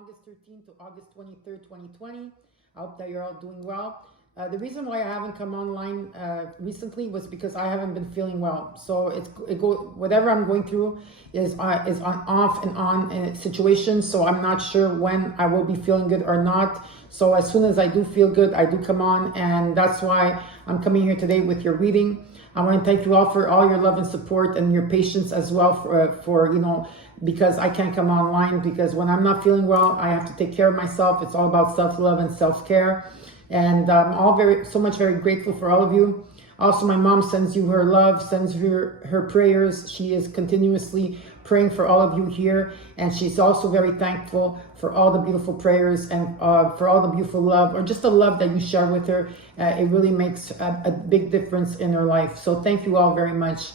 August 13th to August 23rd, 2020. I hope that you're all doing well. The reason why I haven't come online recently was because I haven't been feeling well. So whatever I'm going through is on off and on in situations. So I'm not sure when I will be feeling good or not. So as soon as I do feel good, I do come on, and that's why I'm coming here today with your reading. I want to thank you all for all your love and support and your patience as well for because I can't come online because when I'm not feeling well, I have to take care of myself. It's all about self-love and self-care. And I'm all very grateful for all of you. Also, my mom sends you her love, sends her prayers. She is continuously praying for all of you here. And she's also very thankful for all the beautiful prayers and for all the beautiful love, or just the love that you share with her. It really makes a big difference in her life. So thank you all very much.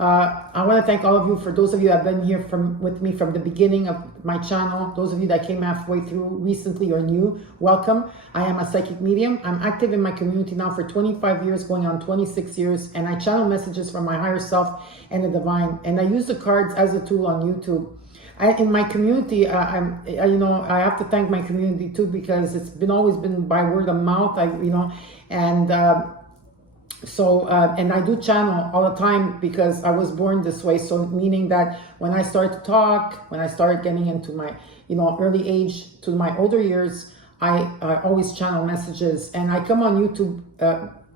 I want to thank all of you, for those of you that have been here with me from the beginning of my channel. Those of you that came halfway through recently or new, welcome. I am a psychic medium. I'm active in my community now for 25 years, going on 26 years, and I channel messages from my higher self and the divine. And I use the cards as a tool on YouTube. In my community, I have to thank my community too, because it's always been by word of mouth. And I do channel all the time because I was born this way. So meaning that when I start to talk, when I start getting into my, early age to my older years, I always channel messages, and I come on YouTube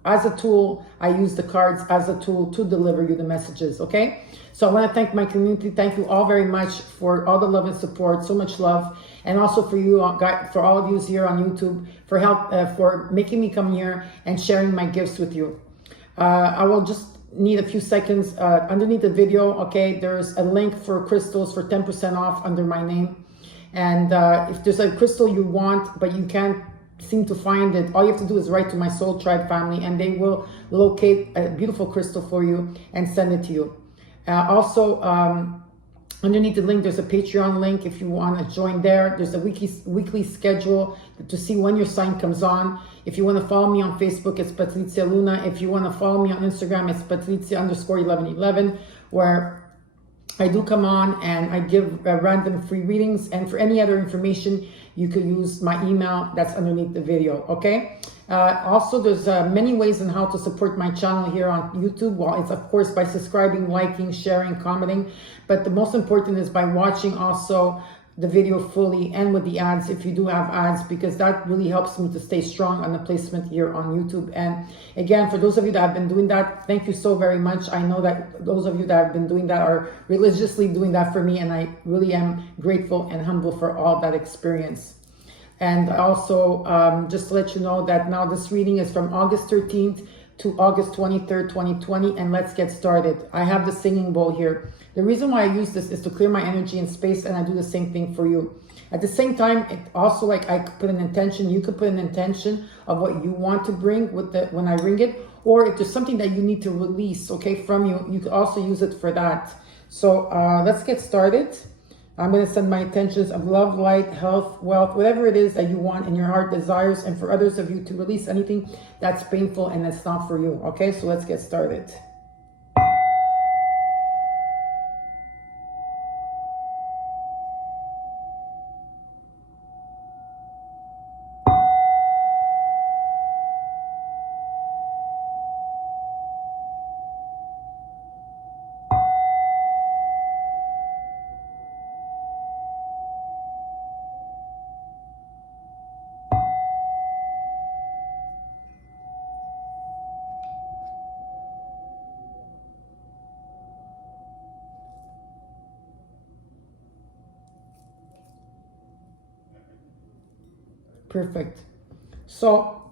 as a tool. I use the cards as a tool to deliver you the messages. Okay. So I want to thank my community. Thank you all very much for all the love and support. So much love. And also for you, for all of you here on YouTube, for help, for making me come here and sharing my gifts with you. I will just need a few seconds underneath the video. Okay, there's a link for crystals for 10% off under my name. And if there's a crystal you want but you can't seem to find it, all you have to do is write to my Soul Tribe family, and they will locate a beautiful crystal for you and send it to you. Also, underneath the link, there's a Patreon link if you want to join there. There's a weekly schedule to see when your sign comes on. If you want to follow me on Facebook, it's Patrizia Luna. If you want to follow me on Instagram, it's Patrizia_1111, where I do come on and I give random free readings. And for any other information, you could use my email that's underneath the video. Okay. Also, there's many ways on how to support my channel here on YouTube. Well, it's of course by subscribing, liking, sharing, commenting, but the most important is by watching also the video fully and with the ads if you do have ads, because that really helps me to stay strong on the placement here on YouTube. And again, for those of you that have been doing that, thank you so very much. I know that those of you that have been doing that are religiously doing that for me, and I really am grateful and humble for all that experience. And also, just to let you know that now this reading is from August 13th to August 23rd, 2020. And let's get started. I have the singing bowl here. The reason why I use this is to clear my energy and space, and I do the same thing for you. At the same time, it also, like, I could put an intention. You could put an intention of what you want to bring when I ring it, or if there's something that you need to release, okay, from you, you could also use it for that. So let's get started. I'm going to send my intentions of love, light, health, wealth, whatever it is that you want and your heart desires, and for others of you to release anything that's painful and that's not for you. Okay, so let's get started. Perfect. So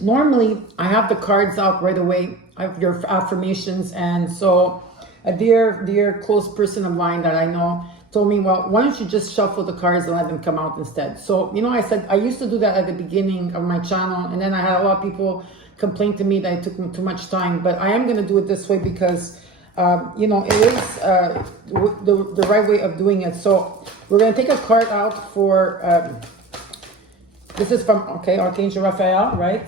normally I have the cards out right away. I have your affirmations. And so a dear close person of mine that I know told me, well, why don't you just shuffle the cards and let them come out instead? So, I said, I used to do that at the beginning of my channel. And then I had a lot of people complain to me that it took me too much time, but I am going to do it this way because, it is the right way of doing it. So we're going to take a card out for, this is from, Archangel Raphael, right?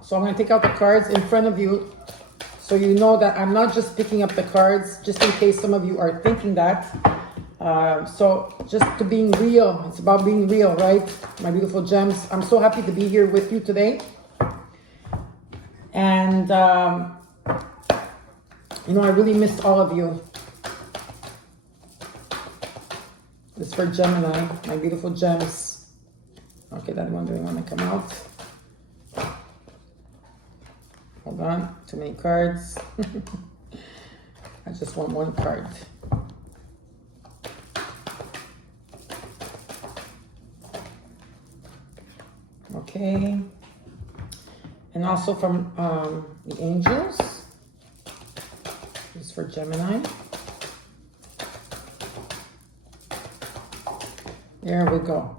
So I'm going to take out the cards in front of you so you know that I'm not just picking up the cards, just in case some of you are thinking that. So just to being real, it's about being real, right? My beautiful gems. I'm so happy to be here with you today. And, you know, I really missed all of you. This is for Gemini, my beautiful gems. Okay, that one doesn't want to come out. Hold on, too many cards. I just want one card. Okay. And also from the angels. This is for Gemini. There we go.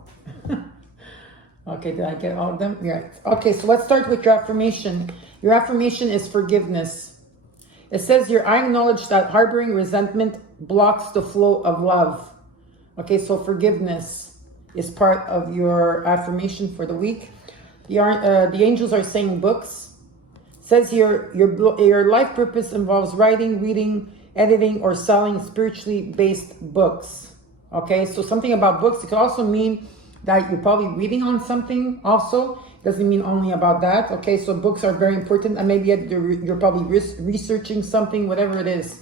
Okay, did I get all of them? Yeah. Okay, so let's start with your affirmation. Your affirmation is forgiveness. It says here, I acknowledge that harboring resentment blocks the flow of love. Okay, so forgiveness is part of your affirmation for the week. The angels are saying books. It says here, your life purpose involves writing, reading, editing, or selling spiritually based books. Okay, so something about books. It could also mean that you're probably reading on something also. Doesn't mean only about that. Okay, so books are very important, and maybe you're probably researching something, whatever it is.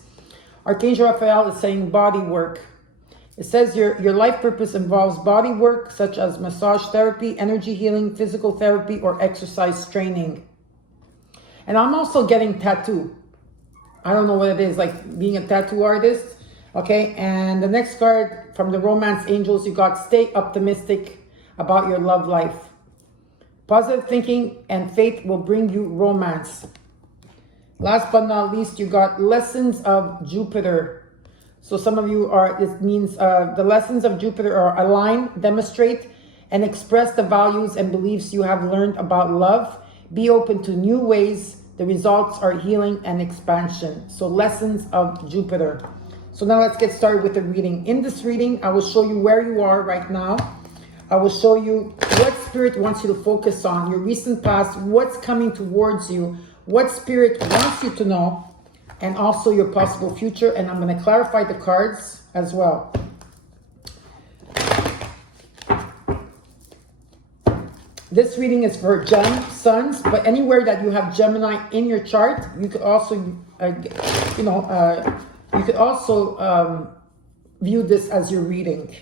Archangel Raphael is saying body work. It says your life purpose involves body work such as massage therapy, energy healing, physical therapy, or exercise training. And I'm also getting tattoo. I don't know what it is, like being a tattoo artist. Okay, and the next card from the romance angels, you got stay optimistic about your love life. Positive thinking and faith will bring you romance. Last but not least, you got lessons of Jupiter. So some of you are, it means the lessons of Jupiter are align, demonstrate, and express the values and beliefs you have learned about love. Be open to new ways. The results are healing and expansion. So lessons of Jupiter. So now let's get started with the reading. In this reading, I will show you where you are right now. I will show you what spirit wants you to focus on, your recent past, what's coming towards you, what spirit wants you to know, and also your possible future. And I'm going to clarify the cards as well. This reading is for Gem Suns, but anywhere that you have Gemini in your chart, you could also, you could also view this as your reading.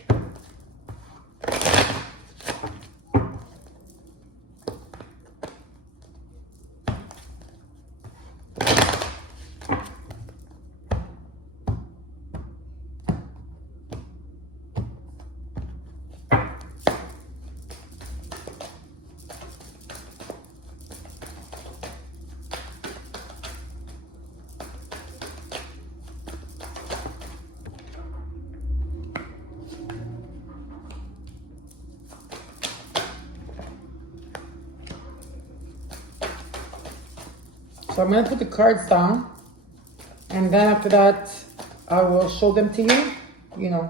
So I'm going to put the cards down, and then after that, I will show them to you, you know.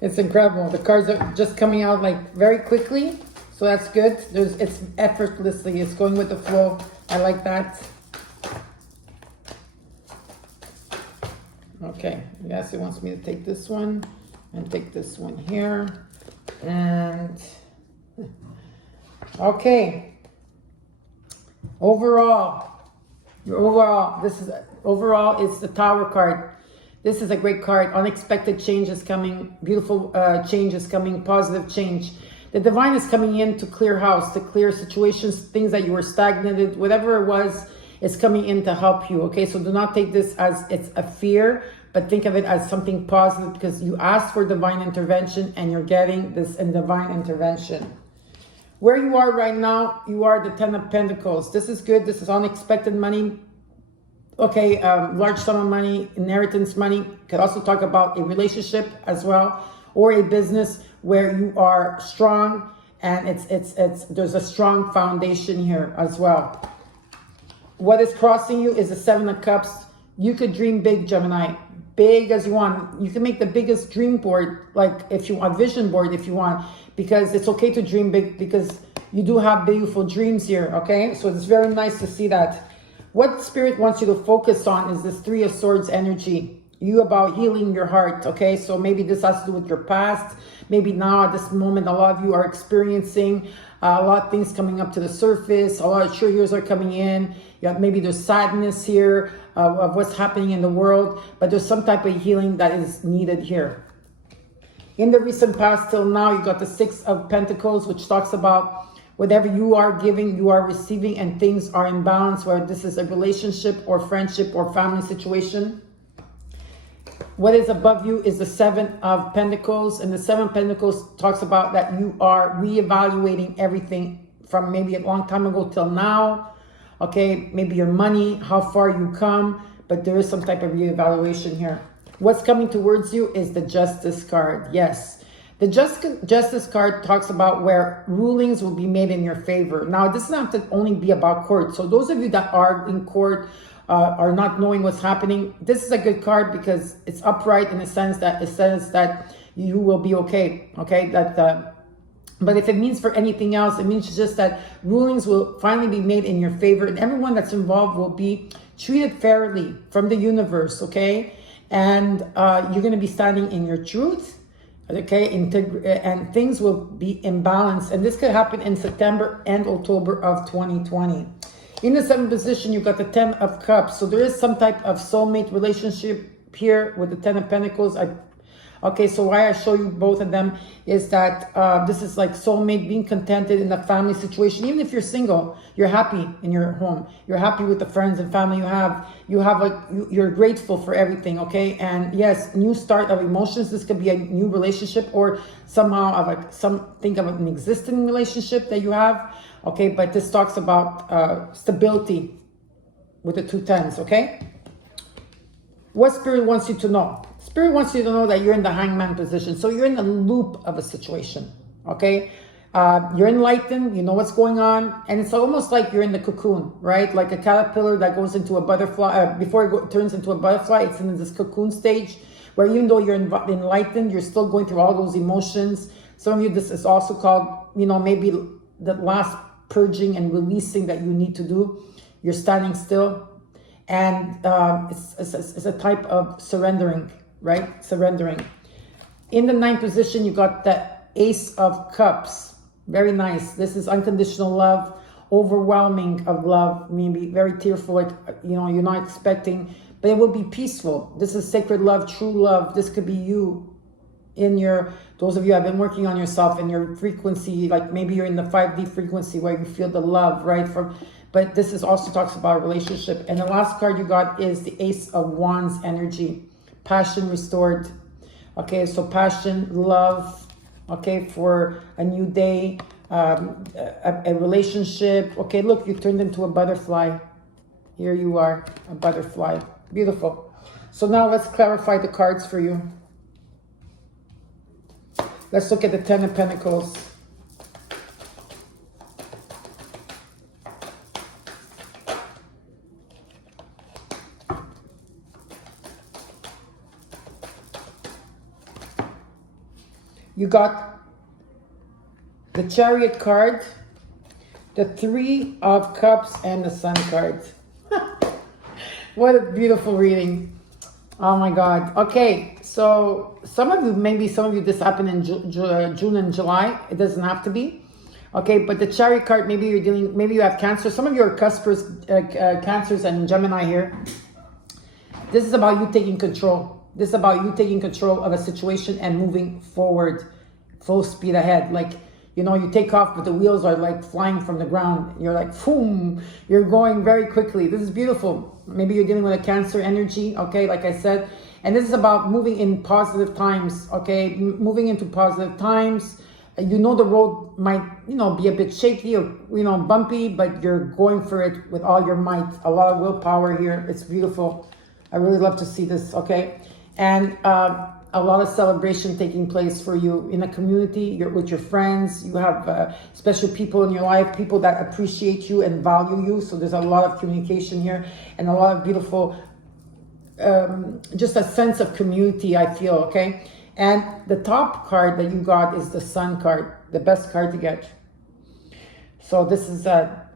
It's incredible. The cards are just coming out like very quickly. So that's good. It's effortlessly. It's going with the flow. I like that. Okay. Yes, it wants me to take this one and take this one here. And okay. Overall, it's the Tower card. This is a great card. Unexpected change is coming. Beautiful change is coming. Positive change. The divine is coming in to clear house, to clear situations, things that you were stagnated, whatever it was, is coming in to help you. Okay, so do not take this as it's a fear, but think of it as something positive because you asked for divine intervention and you're getting this in divine intervention. Where you are right now, you are the 10 of Pentacles. This is good. This is unexpected money. Okay, large sum of money, inheritance money. Could also talk about a relationship as well, or a business where you are strong and there's a strong foundation here as well. What is crossing you is the Seven of Cups. You could dream big, Gemini, big as you want. You can make the biggest dream board, like if you want, vision board if you want, because it's okay to dream big, because you do have beautiful dreams here, okay? So it's very nice to see that. What Spirit wants you to focus on is this Three of Swords energy. You about healing your heart, okay? So maybe this has to do with your past. Maybe now at this moment, a lot of you are experiencing a lot of things coming up to the surface. A lot of triggers are coming in. Maybe there's sadness here of what's happening in the world, but there's some type of healing that is needed here. In the recent past till now, you got the Six of Pentacles, which talks about whatever you are giving, you are receiving, and things are in balance, whether this is a relationship or friendship or family situation. What is above you is the Seven of Pentacles, and the Seven of Pentacles talks about that you are reevaluating everything from maybe a long time ago till now. Okay, maybe your money, how far you come, but there is some type of reevaluation here. What's coming towards you is the Justice card. Yes. The Justice card talks about where rulings will be made in your favor. Now, this doesn't have to only be about court. So those of you that are in court, are not knowing what's happening, this is a good card because it's upright in the sense that it says that you will be okay. Okay, but if it means for anything else, it means just that rulings will finally be made in your favor, and everyone that's involved will be treated fairly from the universe. Okay, and you're going to be standing in your truth. Okay, and things will be in balance, and this could happen in September and October of 2020. In the seventh position, you've got the Ten of Cups. So there is some type of soulmate relationship here with the Ten of Pentacles. Okay, so why I show you both of them is that this is like soulmate, being contented in a family situation. Even if you're single, you're happy in your home. You're happy with the friends and family you have. You're grateful for everything, okay? And yes, new start of emotions. This could be a new relationship or somehow of something of an existing relationship that you have. Okay, but this talks about stability with the two tens, okay? What Spirit wants you to know? Spirit wants you to know that you're in the Hangman position. So you're in the loop of a situation, okay? You're enlightened, you know what's going on. And it's almost like you're in the cocoon, right? Like a caterpillar that goes into a butterfly. Before it turns into a butterfly, it's in this cocoon stage where even though you're enlightened, you're still going through all those emotions. Some of you, this is also called, you know, maybe the last purging and releasing that you need to do. You're standing still, and it's a type of surrendering, right? Surrendering. In the ninth position, you got the Ace of Cups. Very nice. This is unconditional love, overwhelming of love, maybe very tearful, like, you know, you're not expecting, but it will be peaceful. This is sacred love, true love. This could be you in your, those of you have been working on yourself in your frequency, like maybe you're in the 5D frequency where you feel the love, right? But this is also talks about a relationship. And the last card you got is the Ace of Wands energy, passion restored. Okay, so passion, love, okay, for a new day, a relationship. Okay, look, you turned into a butterfly. Here you are, a butterfly. Beautiful. So now let's clarify the cards for you. Let's look at the Ten of Pentacles. You got the Chariot card, the Three of Cups, and the Sun card. What a beautiful reading. Oh my God. Okay, so some of you, this happened in June and July. It doesn't have to be. Okay, but the Chariot card, maybe you have Cancer. Some of you are Cancers and Gemini here. This is about you taking control. This is about you taking control of a situation and moving forward, full speed ahead. Like, you know, you take off, but the wheels are like flying from the ground. You're like, boom, you're going very quickly. This is beautiful. Maybe you're dealing with a Cancer energy, okay, like I said. And this is about moving in positive times, okay, moving into positive times. You know, the road might, you know, be a bit shaky or, you know, bumpy, but you're going for it with all your might. A lot of willpower here. It's beautiful. I really love to see this, okay? And a lot of celebration taking place for you in a community. You're with your friends. You have special people in your life, people that appreciate you and value you. So there's a lot of communication here and a lot of beautiful, just a sense of community, I feel, okay? And the top card that you got is the Sun card, the best card to get. So this is,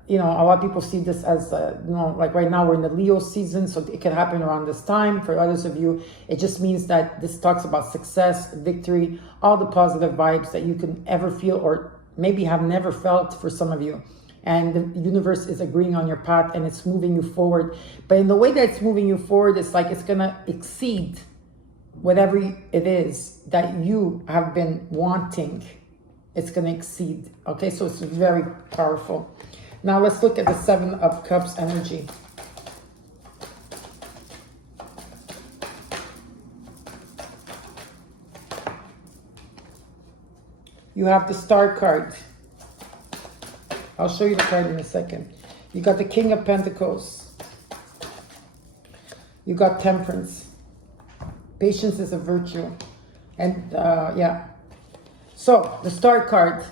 you know, a lot of people see this as, you know, like right now we're in the Leo season, so it can happen around this time. For others of you, it just means that this talks about success, victory, all the positive vibes that you can ever feel or maybe have never felt for some of you. And the universe is agreeing on your path and it's moving you forward. But in the way that it's moving you forward, it's like it's going to exceed whatever it is that you have been wanting. It's going to exceed. Okay, so it's very powerful. Now let's look at the Seven of Cups energy. You have the Star card. I'll show you the card in a second. You got the King of Pentacles. You got Temperance. Patience is a virtue. And yeah. So the Star card.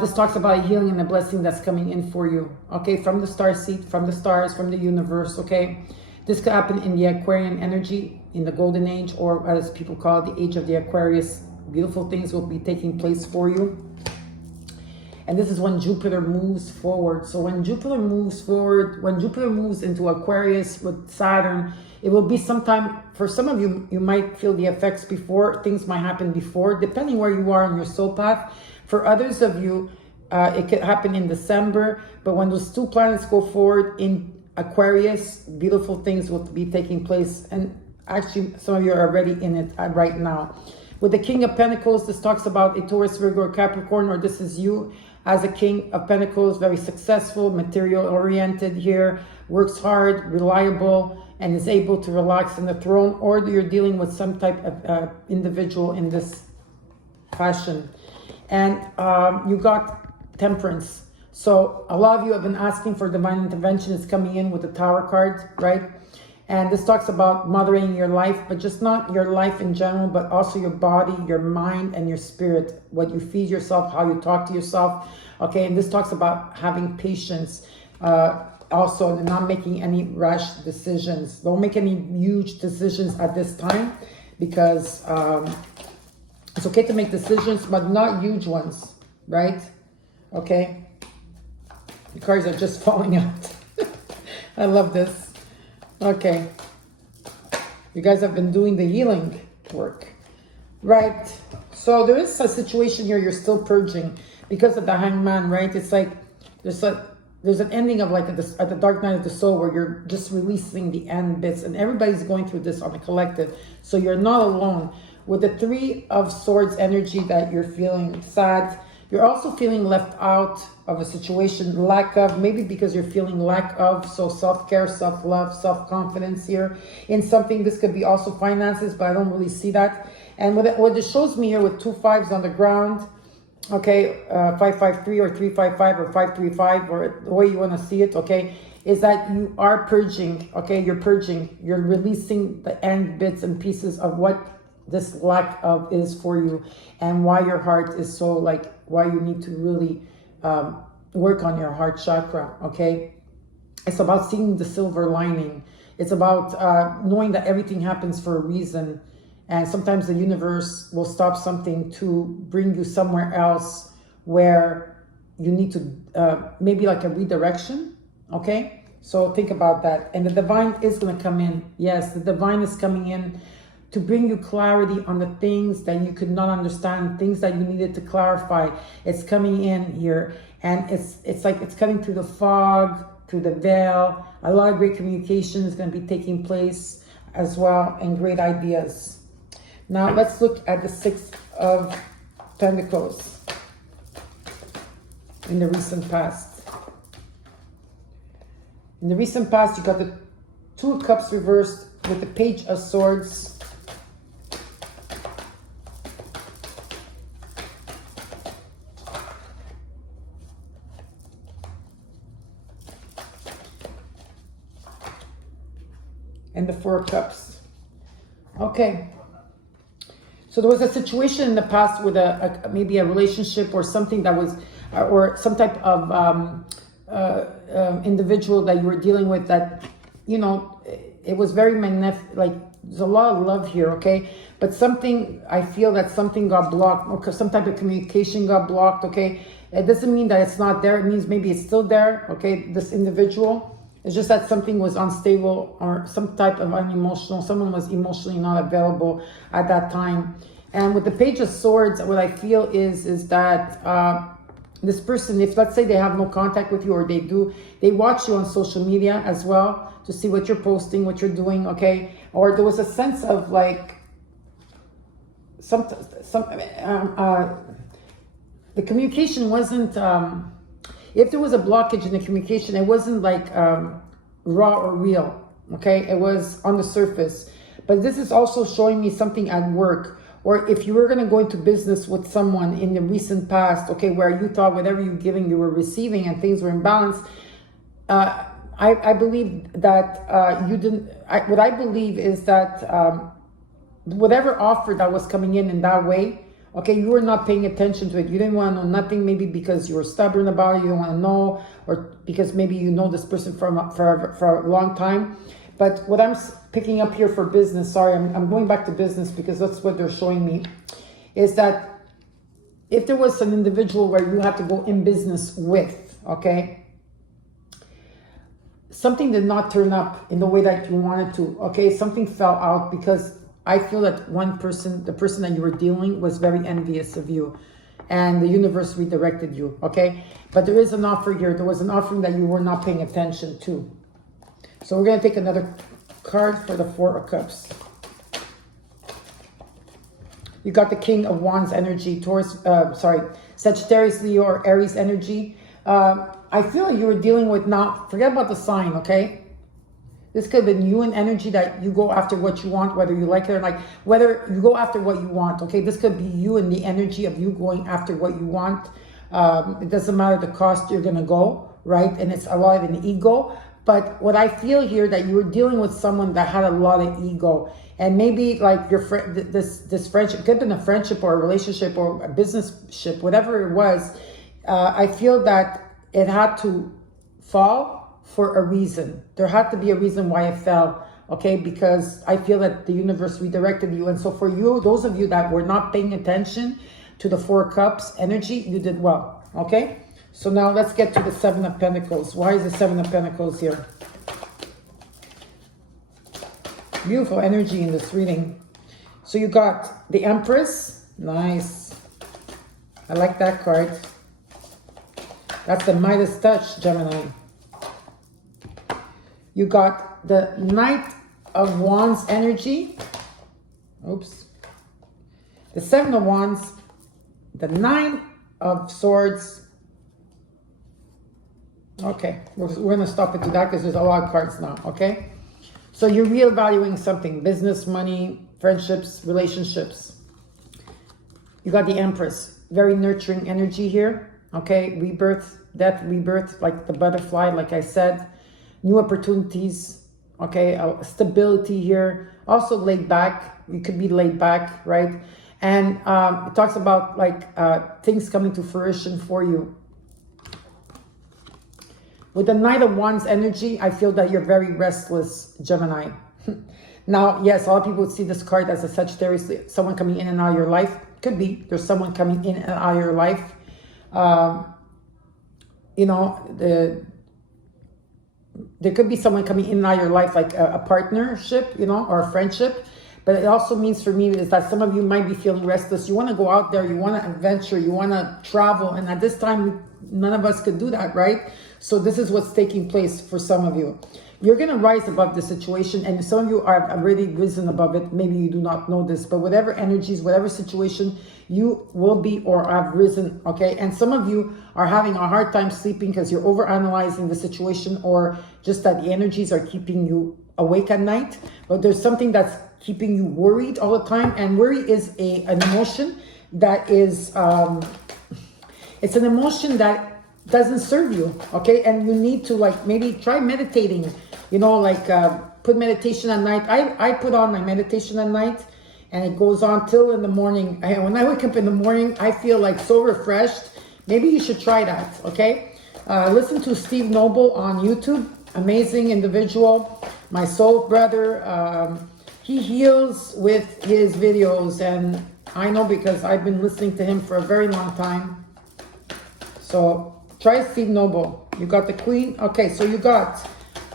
This talks about a healing and a blessing that's coming in for you. Okay, from the star seat, from the stars, from the universe. Okay, this could happen in the Aquarian energy, in the golden age, or as people call it, the age of the Aquarius. Beautiful things will be taking place for you. And this is when Jupiter moves forward. So when Jupiter moves forward, when Jupiter moves into Aquarius with Saturn, it will be sometime, for some of you, you might feel the effects before, things might happen before, depending where you are on your soul path. For others of you, it could happen in December, but when those two planets go forward in Aquarius, beautiful things will be taking place. And actually, some of you are already in it right now. With the King of Pentacles, this talks about a Taurus, Virgo, or Capricorn, or this is you as a King of Pentacles, very successful, material-oriented here, works hard, reliable, and is able to relax in the throne, or you're dealing with some type of individual in this fashion. And you got Temperance. So a lot of you have been asking for divine intervention. It's coming in with the Tower card, right? And this talks about mothering your life, but just not your life in general, but also your body, your mind, and your spirit. What you feed yourself, how you talk to yourself. Okay, and this talks about having patience. Also, not making any rash decisions. Don't make any huge decisions at this time, because it's okay to make decisions, but not huge ones, right? Okay. The cards are just falling out. I love this. Okay. You guys have been doing the healing work, right? So there is a situation here you're still purging because of the Hangman, right? It's like there's an ending of like at the dark night of the soul where you're just releasing the end bits, and everybody's going through this on a collective. So you're not alone. With the Three of Swords energy that you're feeling sad, you're also feeling left out of a situation, lack of, maybe because you're feeling lack of, so self-care, self-love, self-confidence here in something. This could be also finances, but I don't really see that. And what it shows me here with 2 5s on the ground, okay, 553 or 355 or 535, or the way you want to see it, okay, is that you are purging, okay, you're purging, you're releasing the end bits and pieces of what this lack of is for you, and why your heart is so, like, why you need to really work on your heart chakra, okay? It's about seeing the silver lining. It's about knowing that everything happens for a reason, and sometimes the universe will stop something to bring you somewhere else where you need to, maybe like a redirection, okay? So think about that. And the divine is going to come in. Yes, the divine is coming in to bring you clarity on the things that you could not understand, things that you needed to clarify. It's coming in here, and it's like it's coming through the fog, through the veil. A lot of great communication is going to be taking place as well, and great ideas. Now let's look at the Six of Pentacles in the recent past. In the recent past, you got the Two of Cups reversed with the Page of Swords. And the Four of Cups. Okay. So there was a situation in the past with maybe a relationship or something that was, or some type of individual that you were dealing with that, you know, it was very like there's a lot of love here, okay? But something, I feel that something got blocked, or some type of communication got blocked, okay? It doesn't mean that it's not there. It means maybe it's still there, okay? This individual. It's just that something was unstable or some type of unemotional. Someone was emotionally not available at that time. And with the Page of Swords, what I feel is that this person, if let's say they have no contact with you, or they do, they watch you on social media as well to see what you're posting, what you're doing, okay? Or there was a sense of like, the communication wasn't, if there was a blockage in the communication, it wasn't like raw or real, okay? It was on the surface. But this is also showing me something at work, or if you were going to go into business with someone in the recent past, okay, where you thought whatever you're giving, you were receiving, and things were in balance. I believe that you didn't, what I believe is that whatever offer that was coming in that way, okay, you were not paying attention to it. You didn't want to know nothing, maybe because you were stubborn about it, you don't want to know, or because maybe you know this person for a long time. But what I'm picking up here for business, sorry, I'm going back to business because that's what they're showing me, is that if there was an individual where you had to go in business with, okay, something did not turn up in the way that you wanted to, okay, something fell out because I feel that one person, the person that you were dealing, was very envious of you, and the universe redirected you, okay? But there is an offer here. There was an offering that you were not paying attention to. So we're going to take another card for the Four of Cups. You got the King of Wands energy, Sagittarius, Leo, or Aries energy. I feel like you were dealing with, now, forget about the sign, okay? This could have been you in energy that you go after what you want, whether you like it or like, whether you go after what you want, okay? This could be you in the energy of you going after what you want. It doesn't matter the cost you're going to go, right? And it's a lot of an ego. But what I feel here, that you were dealing with someone that had a lot of ego. And maybe like your friend, this friendship, could have been a friendship or a relationship or a business ship, whatever it was. I feel that it had to fall for a reason. There had to be a reason why it fell, okay? Because I feel that the universe redirected you. And so for you, those of you that were not paying attention to the Four Cups energy, you did well, okay? So now let's get to the Seven of Pentacles. Why is the Seven of Pentacles here? Beautiful energy in this reading. So you got the Empress. Nice. I like that card. That's the Midas touch, Gemini. You got the Knight of Wands energy. Oops. The Seven of Wands. The Nine of Swords. Okay, we're going to stop it to that because there's a lot of cards now, okay? So you're reevaluating something. Business, money, friendships, relationships. You got the Empress. Very nurturing energy here, okay? Rebirth, death, rebirth, like the butterfly, like I said. New opportunities, okay? Stability here. Also laid back. You could be laid back, right? And it talks about like things coming to fruition for you. With the Knight of Wands energy, I feel that you're very restless, Gemini. Now, yes, a lot of people would see this card as a Sagittarius, someone coming in and out of your life. Could be. There's someone coming in and out of your life. You know, there could be someone coming in and out of your life, like a partnership, you know, or a friendship. But it also means for me is that some of you might be feeling restless. You want to go out there, you want to adventure, you want to travel. And at this time, none of us could do that, right? So this is what's taking place for some of you. You're going to rise above the situation, and some of you are already risen above it. Maybe you do not know this, but whatever energies, whatever situation, you will be or have risen, okay? And some of you are having a hard time sleeping because you're overanalyzing the situation, or just that the energies are keeping you awake at night. But there's something that's keeping you worried all the time, and worry is an emotion that is, it's an emotion that doesn't serve you, okay? And you need to like maybe try meditating, you know, like put meditation at night. I put on my meditation at night, and it goes on till in the morning. And when I wake up in the morning, I feel like so refreshed. Maybe you should try that, okay? Listen to Steve Noble on YouTube. Amazing individual, my soul brother. He heals with his videos, and I know because I've been listening to him for a very long time. So try Steve Noble. You got the Queen. Okay, so you got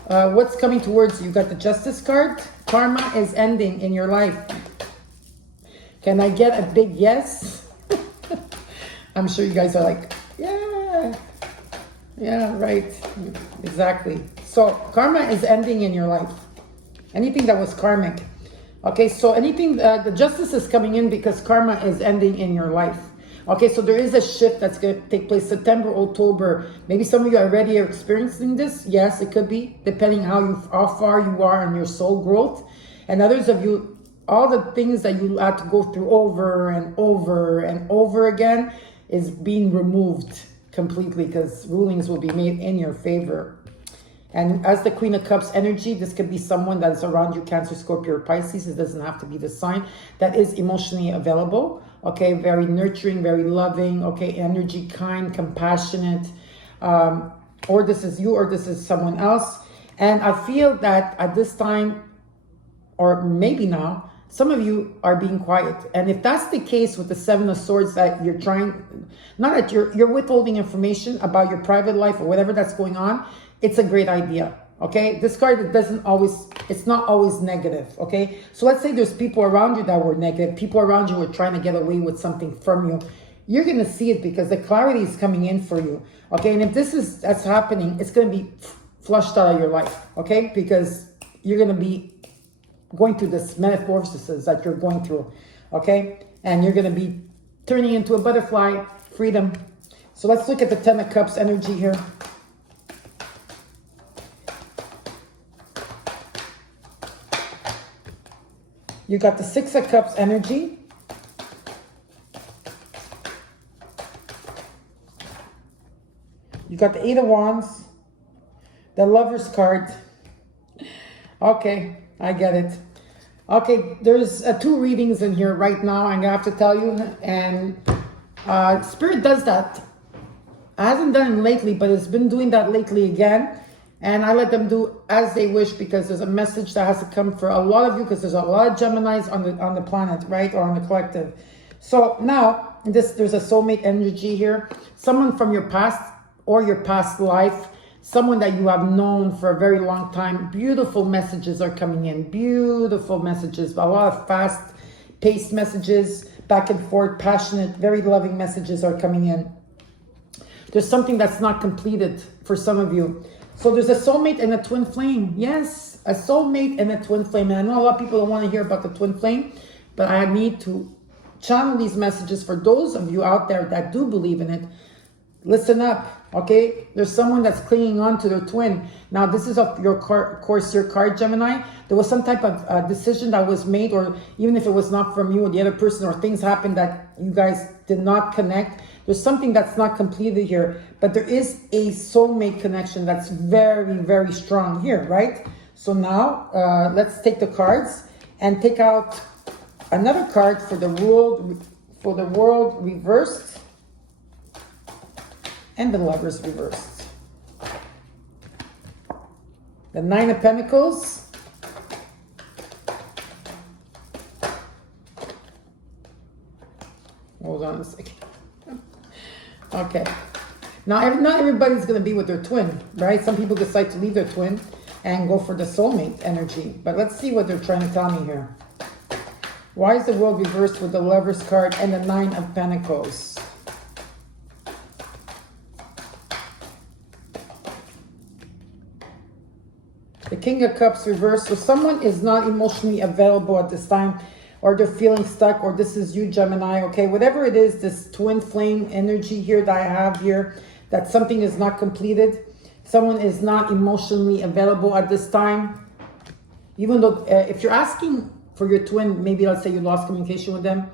what's coming towards you. You got the Justice card. Karma is ending in your life. Can I get a big yes? I'm sure you guys are like, yeah. Yeah, right. Exactly. So karma is ending in your life. Anything that was karmic. Okay, so anything, the Justice is coming in because karma is ending in your life. Okay, so there is a shift that's going to take place September, October. Maybe some of you already are experiencing this. Yes, it could be, depending how far you are on your soul growth. And others of you, all the things that you had to go through over and over and over again is being removed completely, because rulings will be made in your favor. And as the Queen of Cups energy, this could be someone that is around you, Cancer, Scorpio, or Pisces. It doesn't have to be the sign that is emotionally available. Okay, very nurturing, very loving. Okay, energy, kind, compassionate. Or this is you, or this is someone else. And I feel that at this time, or maybe now, some of you are being quiet. And if that's the case with the Seven of Swords, that you're trying, not that you're withholding information about your private life or whatever that's going on, it's a great idea. Okay, this card, it's not always negative. Okay, so let's say there's people around you that were negative, people around you were trying to get away with something from you. You're going to see it because the clarity is coming in for you. Okay, and if that's happening, it's going to be flushed out of your life. Okay, because you're going to be going through this metamorphosis that you're going through. Okay, and you're going to be turning into a butterfly. Freedom. So let's look at the Ten of Cups energy here. You got the Six of Cups energy. You got the Eight of Wands. The Lover's card. Okay, I get it. Okay, there's two readings in here right now, I'm going to have to tell you. And Spirit does that. I haven't done it lately, but it's been doing that lately again. And I let them do as they wish, because there's a message that has to come for a lot of you, because there's a lot of Geminis on the planet, right? Or on the collective. So now there's a soulmate energy here. Someone from your past or your past life, someone that you have known for a very long time. Beautiful messages are coming in. Beautiful messages. A lot of fast-paced messages, back and forth, passionate, very loving messages are coming in. There's something that's not completed for some of you. So there's a soulmate and a twin flame. Yes, a soulmate and a twin flame. And I know a lot of people don't want to hear about the twin flame, but I need to channel these messages for those of you out there that do believe in it. Listen up, okay? There's someone that's clinging on to their twin. Now, this is of your course, your card, Gemini. There was some type of decision that was made, or even if it was not from you or the other person, or things happened that you guys did not connect. There's something that's not completed here, but there is a soulmate connection that's very, very strong here, right? So now let's take the cards and take out another card for the world reversed and the Lovers reversed. The Nine of Pentacles. Hold on a second. Okay. Now, not everybody's going to be with their twin, right? Some people decide to leave their twin and go for the soulmate energy. But let's see what they're trying to tell me here. Why is the world reversed with the Lover's card and the Nine of Pentacles? The King of Cups reversed. So someone is not emotionally available at this time, or they're feeling stuck, or this is you, Gemini, okay? Whatever it is, this twin flame energy here that I have here, that something is not completed. Someone is not emotionally available at this time. Even though, if you're asking for your twin, maybe let's say you lost communication with them,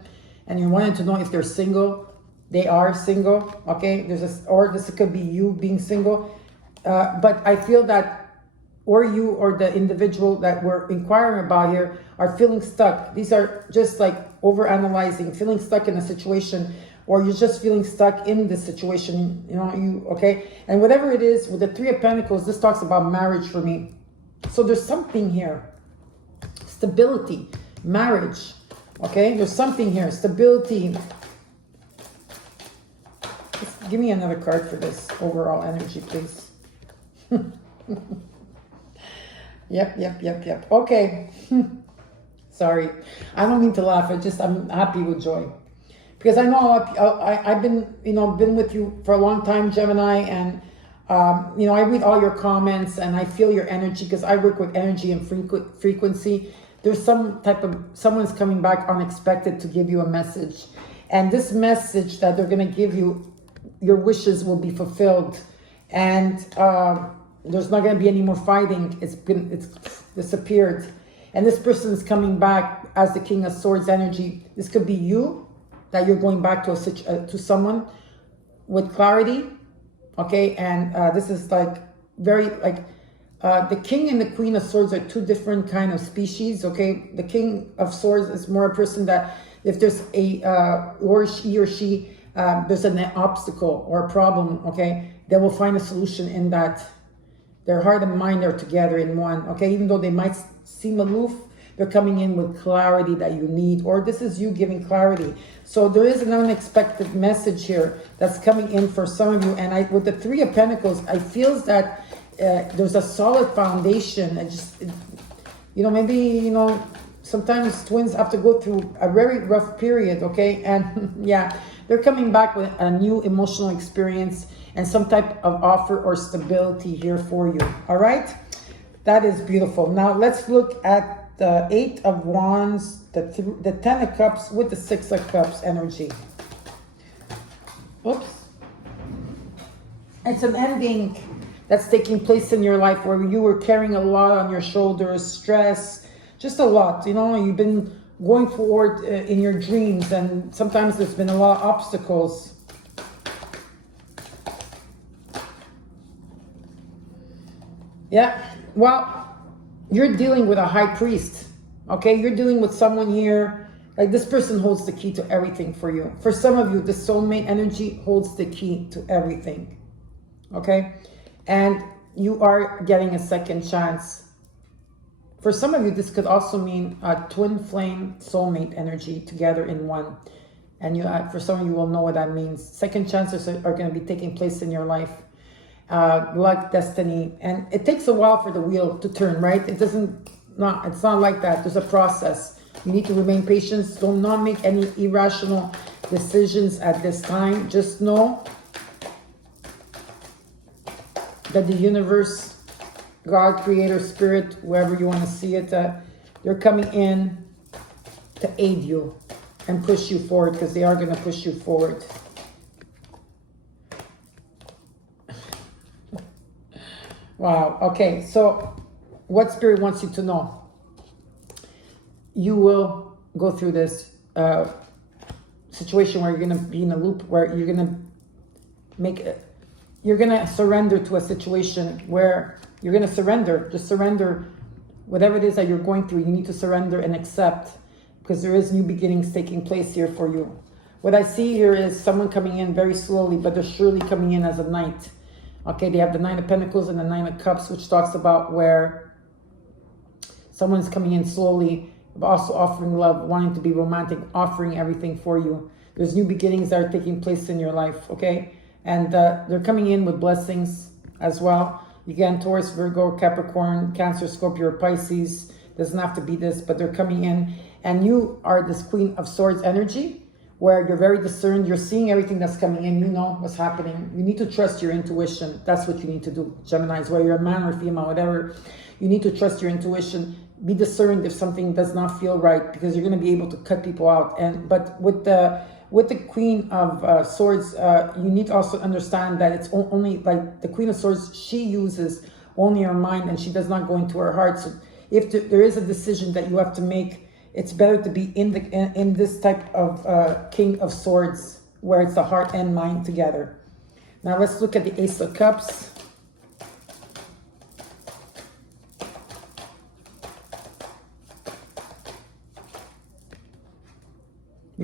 and you wanted to know if they're single, they are single, okay? Or this could be you being single. But I feel that or you or the individual that we're inquiring about here are feeling stuck. These are just like over-analyzing, feeling stuck in a situation, or you're just feeling stuck in this situation, you know, okay? And whatever it is, with the Three of Pentacles, this talks about marriage for me. So there's something here. Stability, marriage, okay? There's something here, stability. Give me another card for this overall energy, please. Yep. Okay. Sorry. I don't mean to laugh. I'm happy with joy. Because I know I've been, you know, been with you for a long time, Gemini, and, you know, I read all your comments and I feel your energy because I work with energy and frequency. There's some type of, someone's coming back unexpected to give you a message. And this message that they're going to give you, your wishes will be fulfilled. And there's not going to be any more fighting. It's disappeared. And this person is coming back as the King of Swords energy. This could be you, that you're going back to to someone with clarity, okay? And this is like very like the King and the Queen of Swords are two different kind of species, okay? The King of Swords is more a person that if there's a or she there's an obstacle or a problem, okay, they will find a solution in that. Their heart and mind are together in one, okay? Even though they might seem aloof, they're coming in with clarity that you need, or this is you giving clarity. So there is an unexpected message here that's coming in for some of you. And with the Three of Pentacles, I feel that there's a solid foundation. You know, maybe, you know, sometimes twins have to go through a very rough period, okay? And yeah, they're coming back with a new emotional experience and some type of offer or stability here for you, all right? That is beautiful. Now let's look at the Eight of Wands, the Ten of Cups with the Six of Cups energy. Oops. It's an ending that's taking place in your life where you were carrying a lot on your shoulders, stress, just a lot. You know, you've been going forward in your dreams, and sometimes there's been a lot of obstacles. Yeah, well, you're dealing with a high priest, okay? You're dealing with someone here, like this person holds the key to everything for you. For some of you, the soulmate energy holds the key to everything, okay? And you are getting a second chance. For some of you, this could also mean a twin flame soulmate energy together in one. And for some of you will know what that means. Second chances are going to be taking place in your life. Luck, destiny, and it takes a while for the wheel to turn, right? It's not like that. There's a process. You need to remain patient. Do not make any irrational decisions at this time. Just know that the universe, God, creator, spirit, wherever you want to see it, they're coming in to aid you and push you forward, because they are going to push you forward. Wow. Okay. So what Spirit wants you to know? You will go through this situation where you're going to be in a loop, where you're going to surrender to a situation where you're going to surrender. Just surrender whatever it is that you're going through. You need to surrender and accept, because there is new beginnings taking place here for you. What I see here is someone coming in very slowly, but they're surely coming in as a knight. Okay, they have the Nine of Pentacles and the Nine of Cups, which talks about where someone's coming in slowly, but also offering love, wanting to be romantic, offering everything for you. There's new beginnings that are taking place in your life, okay? And they're coming in with blessings as well. Again, Taurus, Virgo, Capricorn, Cancer, Scorpio, Pisces. Doesn't have to be this, but they're coming in. And you are this Queen of Swords energy, where you're very discerned, you're seeing everything that's coming in, you know what's happening. You need to trust your intuition. That's what you need to do, Geminis, whether you're a man or female, whatever. You need to trust your intuition. Be discerned if something does not feel right, because you're going to be able to cut people out. But with the Queen of Swords, you need to also understand that it's only like the Queen of Swords, she uses only her mind and she does not go into her heart. So if there is a decision that you have to make, it's better to be in this type of King of Swords, where it's the heart and mind together. Now let's look at the Ace of Cups.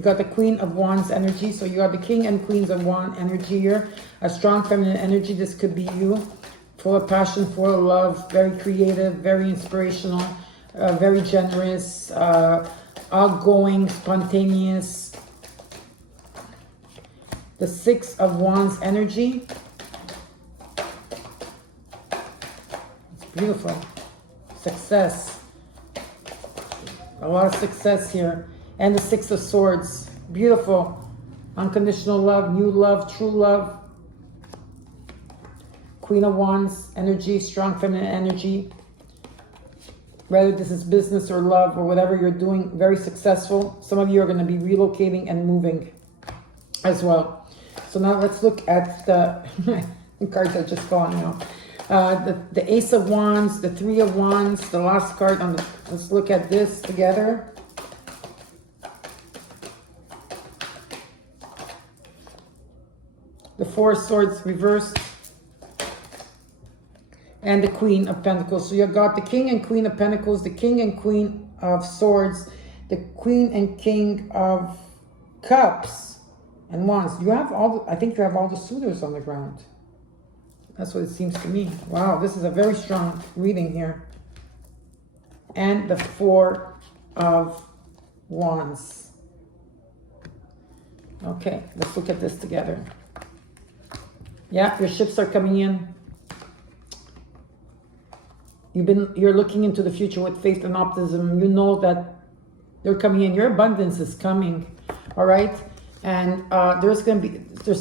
got the Queen of Wands energy. So you got the King and Queens of Wands energy here. A strong feminine energy. This could be you. Full of passion, full of love, very creative, very inspirational, very generous, outgoing, spontaneous. The Six of Wands energy. It's beautiful. Success. A lot of success here. And the Six of Swords. Beautiful. Unconditional love, new love, true love. Queen of Wands energy, strong feminine energy. Whether this is business or love or whatever you're doing, very successful. Some of you are going to be relocating and moving as well. So now let's look at the cards are just falling out. The Ace of Wands, the Three of Wands, the last card on the, let's look at this together. The Four of Swords reversed. And the Queen of Pentacles. So you've got the King and Queen of Pentacles, the King and Queen of Swords, the Queen and King of Cups and Wands. You have all the, I think you have all the suitors on the ground. That's what it seems to me. Wow, this is a very strong reading here. And the Four of Wands. Okay, let's look at this together. Yeah, your ships are coming in. You're looking into the future with faith and optimism. You know that they're coming in. Your abundance is coming, all right? And there's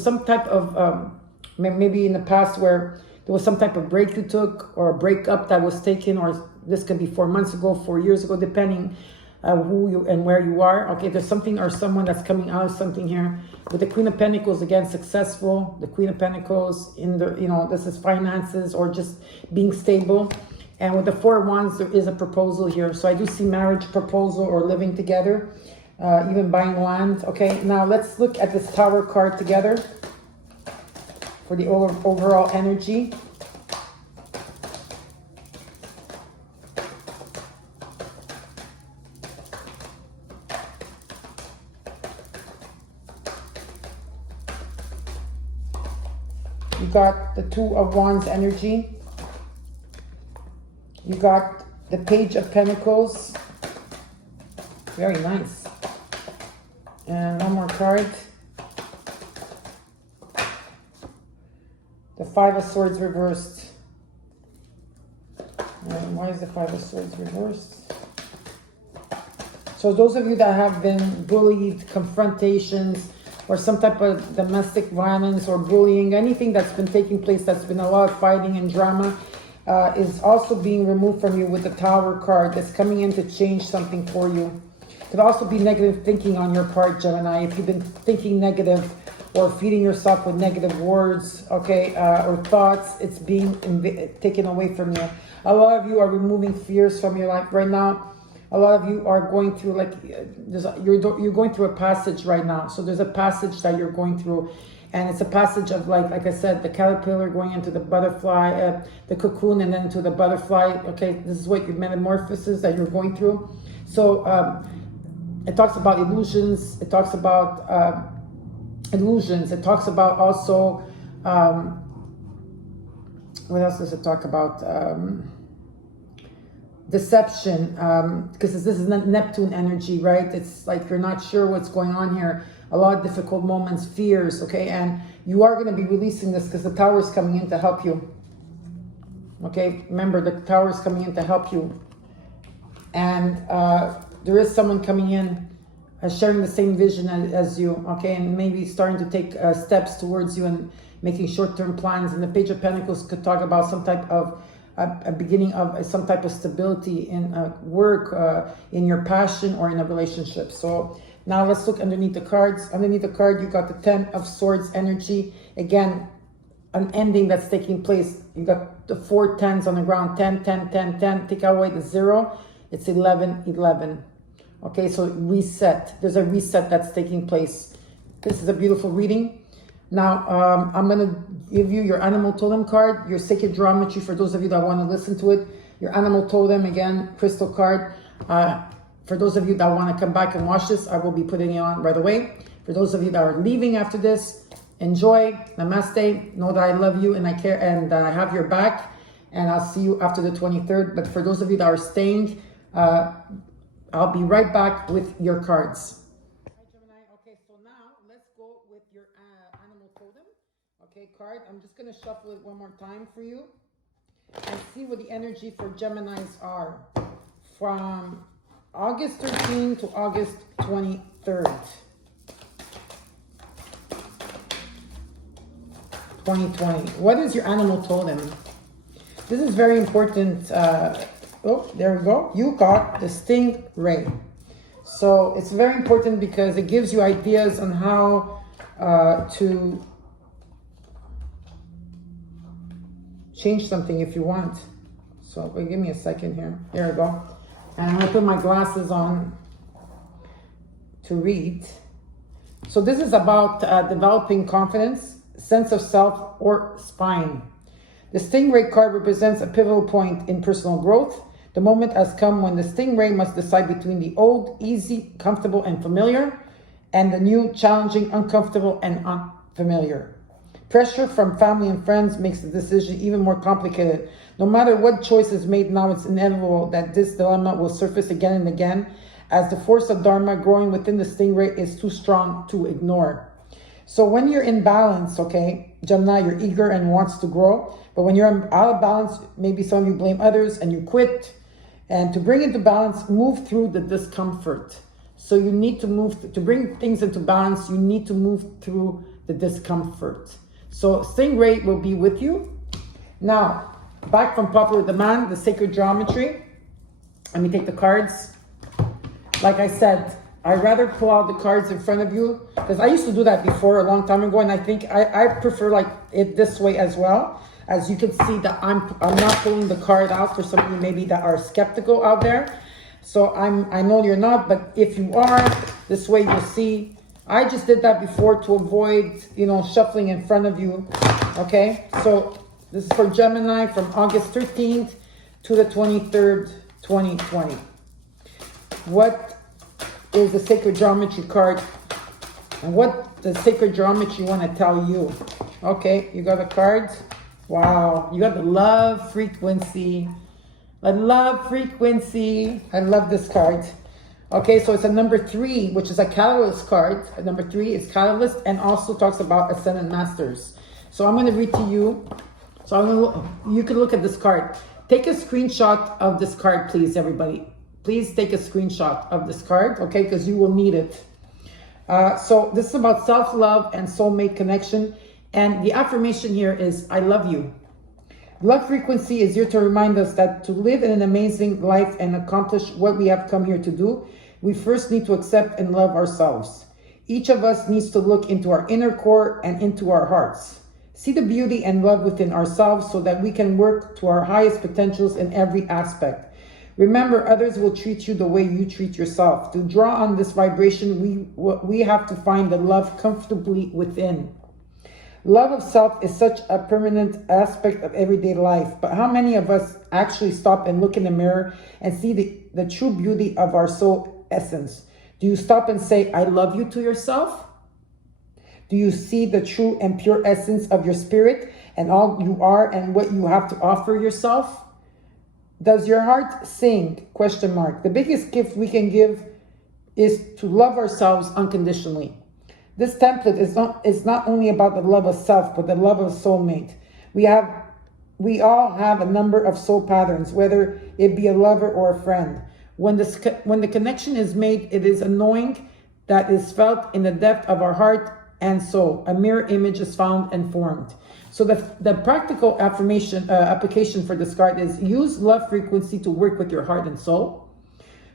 some type of, maybe in the past where there was some type of break you took or a breakup that was taken, or this could be 4 months ago, 4 years ago, depending who you and where you are. Okay, there's something or someone that's coming out of something here. With the Queen of Pentacles, again, successful. The Queen of Pentacles, in the, you know, this is finances or just being stable. And with the Four of Wands, there is a proposal here. So I do see marriage proposal or living together, even buying land. Okay, now let's look at this Tower card together for the overall energy. You got the Two of Wands energy. You got the Page of Pentacles. Very nice. And one more card. The Five of Swords reversed. And why is the Five of Swords reversed? So those of you that have been bullied, confrontations, or some type of domestic violence or bullying, anything that's been taking place, that's been a lot of fighting and drama, is also being removed from you with the Tower card that's coming in to change something for you. Could also be negative thinking on your part, Gemini. If you've been thinking negative or feeding yourself with negative words, okay, or thoughts, it's being taken away from you. A lot of you are removing fears from your life right now. A lot of you are going through, like, you're going through a passage right now. So there's a passage that you're going through. And it's a passage of, like I said, the caterpillar going into the butterfly, the cocoon, and then into the butterfly. Okay, this is what your metamorphosis that you're going through. So it talks about illusions. It talks about illusions. It talks about also, what else does it talk about? Deception, because this is Neptune energy, right? It's like you're not sure what's going on here. A lot of difficult moments, fears, okay? And you are going to be releasing this because the Tower is coming in to help you. Okay, remember, the Tower is coming in to help you. And there is someone coming in sharing the same vision as you, okay? And maybe starting to take steps towards you and making short-term plans. And the Page of Pentacles could talk about some type of a beginning of some type of stability in work, in your passion, or in a relationship. So now let's look underneath the cards. Underneath the card, you got the Ten of Swords energy. Again, an ending that's taking place. You got the 4 10s on the ground. 10, 10, 10, 10. Take away the 0. It's 11, 11. Okay, so reset. There's a reset that's taking place. This is a beautiful reading. Now, I'm going to give you your animal totem card, your sacred geometry for those of you that want to listen to it. Your animal totem, again, crystal card. For those of you that want to come back and watch this, I will be putting it on right away. For those of you that are leaving after this, enjoy. Namaste. Know that I love you and I care and that I have your back. And I'll see you after the 23rd. But for those of you that are staying, I'll be right back with your cards. Hi, Gemini. Okay, so now let's go with your animal totem. Okay, card. I'm just going to shuffle it one more time for you and see what the energy for Geminis are from August 13th to August 23rd. 2020. What is your animal totem? This is very important. Oh, there we go. You got the Stingray. So it's very important because it gives you ideas on how to change something if you want. So give me a second here. There we go. And I'm going to put my glasses on to read. So this is about developing confidence, sense of self, or spine. The Stingray card represents a pivotal point in personal growth. The moment has come when the Stingray must decide between the old, easy, comfortable, and familiar, and the new, challenging, uncomfortable, and unfamiliar. Pressure from family and friends makes the decision even more complicated. No matter what choice is made now, it's inevitable that this dilemma will surface again and again, as the force of Dharma growing within the Stingray is too strong to ignore. So when you're in balance, okay, Gemini, you're eager and wants to grow. But when you're out of balance, maybe some of you blame others and you quit. And to bring it to balance, move through the discomfort. So you need to move, to bring things into balance, you need to move through the discomfort. So Stingray will be with you. Now, back from popular demand, the sacred geometry. Let me take the cards. Like I said, I'd rather pull out the cards in front of you, because I used to do that before a long time ago, and I think I prefer like it this way as well. As you can see that I'm not pulling the card out for some of you maybe that are skeptical out there. So I know you're not, but if you are, this way you'll see. I just did that before to avoid, you know, shuffling in front of you. Okay, so this is for Gemini from August 13th to the 23rd, 2020. What is the sacred geometry card, and what the sacred geometry want to tell you? Okay, you got the cards. Wow, you got the love frequency. The love frequency. I love this card. Okay, so it's a number 3, which is a catalyst card. Number 3 is catalyst and also talks about ascendant masters. So I'm going to read to you. So you can look at this card. Take a screenshot of this card, please, everybody. Please take a screenshot of this card, okay, because you will need it. So this is about self-love and soulmate connection. And the affirmation here is, I love you. Love frequency is here to remind us that to live an amazing life and accomplish what we have come here to do, we first need to accept and love ourselves. Each of us needs to look into our inner core and into our hearts. See the beauty and love within ourselves so that we can work to our highest potentials in every aspect. Remember, others will treat you the way you treat yourself. To draw on this vibration, we have to find the love comfortably within. Love of self is such a permanent aspect of everyday life, but how many of us actually stop and look in the mirror and see the true beauty of our soul essence? Do you stop and say, I love you to yourself? Do you see the true and pure essence of your spirit and all you are and what you have to offer yourself? Does your heart sing? ? The biggest gift we can give is to love ourselves unconditionally. This template is not only about the love of self, but the love of soulmate. We all have a number of soul patterns, whether it be a lover or a friend. When the connection is made, it is a knowing that is felt in the depth of our heart and soul. A mirror image is found and formed. So the practical application for this card is use love frequency to work with your heart and soul.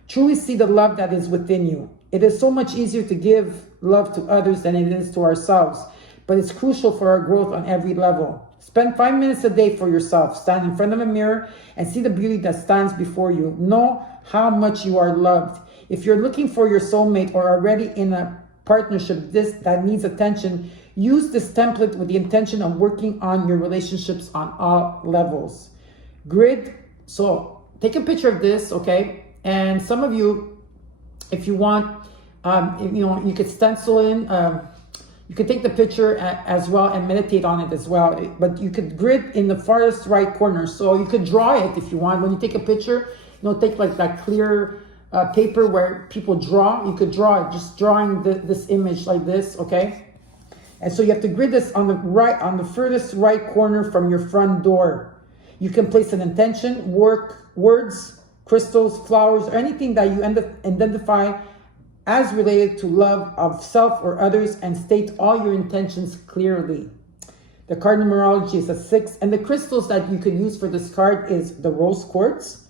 Truly see the love that is within you. It is so much easier to give love to others than it is to ourselves, but it's crucial for our growth on every level. Spend 5 minutes a day for yourself. Stand in front of a mirror and see the beauty that stands before you. Know how much you are loved. If you're looking for your soulmate or already in a partnership that needs attention, use this template with the intention of working on your relationships on all levels. Grid. So take a picture of this, okay? And some of you If you want, you know, you could stencil in, you could take the picture as well and meditate on it as well. But you could grid in the farthest right corner. So you could draw it if you want. When you take a picture, you know, take like that clear paper where people draw. You could draw it, just drawing this image like this, okay? And so you have to grid this on the right, on the furthest right corner from your front door. You can place an intention, words, crystals, flowers, or anything that you identify as related to love of self or others, and state all your intentions clearly. The card numerology is a 6, and the crystals that you could use for this card is the rose quartz,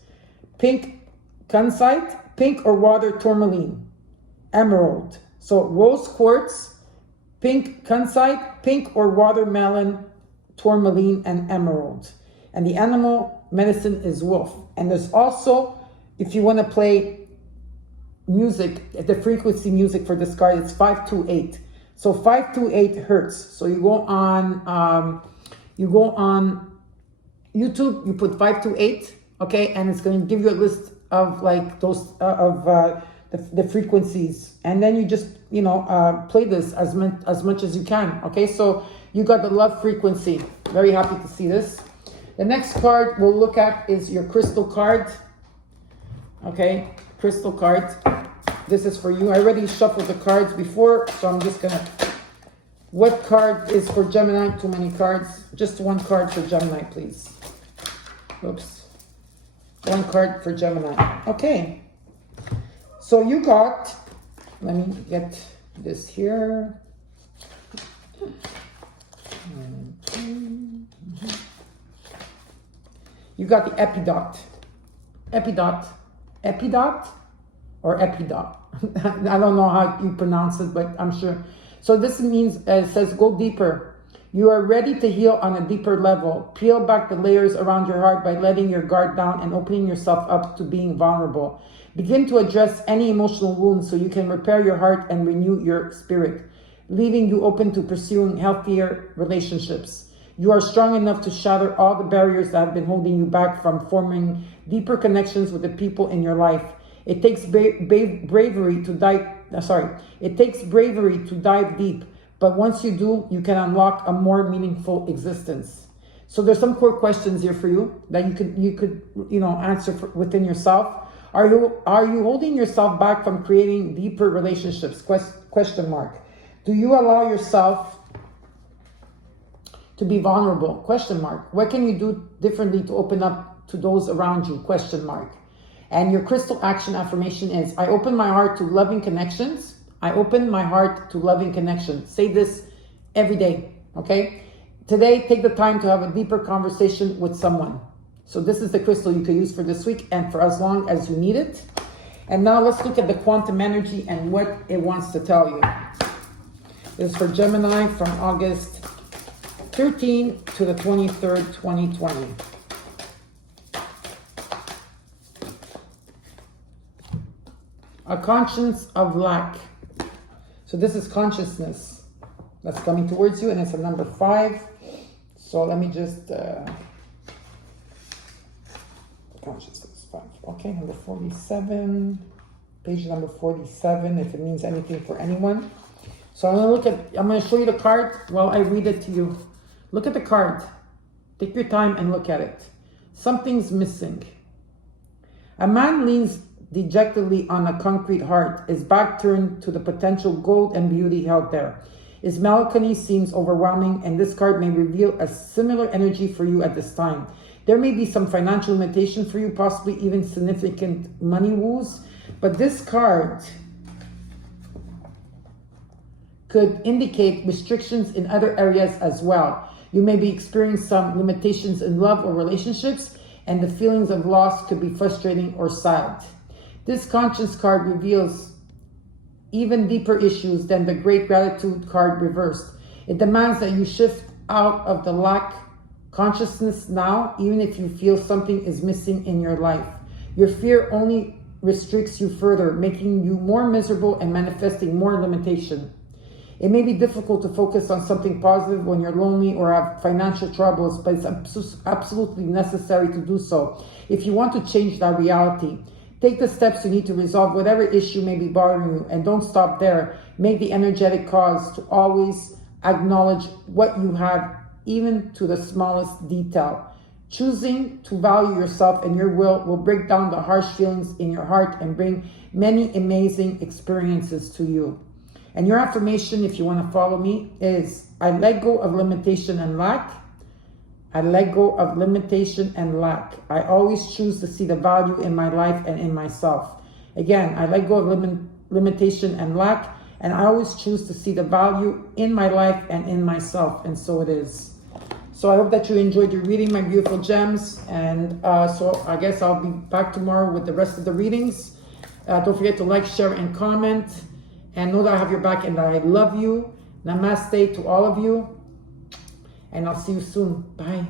pink kunzite, pink or water tourmaline, emerald. So rose quartz, pink kunzite, pink or watermelon tourmaline, and emerald. And the animal medicine is wolf. And there's also, if you want to play music, the frequency music for this card is 528. So 528 hertz. So you go on YouTube, you put 528, okay, and it's going to give you a list of like those the frequencies, and then you just, you know, play this as much as you can. Okay, so you got the love frequency. Very happy to see this. The next card we'll look at is your crystal card. Okay, crystal card. This is for you. I already shuffled the cards before, so I'm just gonna. What card is for Gemini? Too many cards. Just one card for Gemini, please. Oops. One card for Gemini. Okay. So you got. Let me get this here. You got the Epidote. Epidote or Epidote. I don't know how you pronounce it, but I'm sure. So this means, it says, go deeper. You are ready to heal on a deeper level. Peel back the layers around your heart by letting your guard down and opening yourself up to being vulnerable. Begin to address any emotional wounds so you can repair your heart and renew your spirit, leaving you open to pursuing healthier relationships. You are strong enough to shatter all the barriers that have been holding you back from forming deeper connections with the people in your life. It takes bravery to dive. It takes bravery to dive deep, but once you do, you can unlock a more meaningful existence. So there's some core questions here for you that you could answer within yourself. Are you holding yourself back from creating deeper relationships? Question mark. Do you allow yourself to be vulnerable? Question mark. What can you do differently to open up to those around you? Question mark. And your crystal action affirmation is, I open my heart to loving connections. I open my heart to loving connections. Say this every day, okay? Today, take the time to have a deeper conversation with someone. So this is the crystal you can use for this week and for as long as you need it. And now let's look at the quantum energy and what it wants to tell you. This is for Gemini from August 13th to the 23rd, 2020. A conscience of lack. So this is consciousness that's coming towards you, and it's a number 5. So let me just consciousness 5. Okay, number 47, page number 47, if it means anything for anyone. So I'm going to show you the card while I read it to you. Look at the card. Take your time and look at it. Something's missing. A man leans dejectedly on a concrete heart, his back turned to the potential gold and beauty held there. His melancholy seems overwhelming, and this card may reveal a similar energy for you at this time. There may be some financial limitation for you, possibly even significant money woes, but this card could indicate restrictions in other areas as well. You may be experiencing some limitations in love or relationships, and the feelings of loss could be frustrating or sad. This conscience card reveals even deeper issues than the Great Gratitude card reversed. It demands that you shift out of the lack consciousness now, even if you feel something is missing in your life. Your fear only restricts you further, making you more miserable and manifesting more limitation. It may be difficult to focus on something positive when you're lonely or have financial troubles, but it's absolutely necessary to do so if you want to change that reality. Take the steps you need to resolve whatever issue may be bothering you, and don't stop there. Make the energetic cause to always acknowledge what you have, even to the smallest detail. Choosing to value yourself and your will break down the harsh feelings in your heart and bring many amazing experiences to you. And your affirmation, if you want to follow me, is I let go of limitation and lack. I let go of limitation and lack. I always choose to see the value in my life and in myself. Again, I let go of limitation and lack, and I always choose to see the value in my life and in myself, and so it is. So I hope that you enjoyed your reading, my beautiful gems, and so I guess I'll be back tomorrow with the rest of the readings. Don't forget to like, share, and comment, and know that I have your back and that I love you. Namaste to all of you. And I'll see you soon. Bye.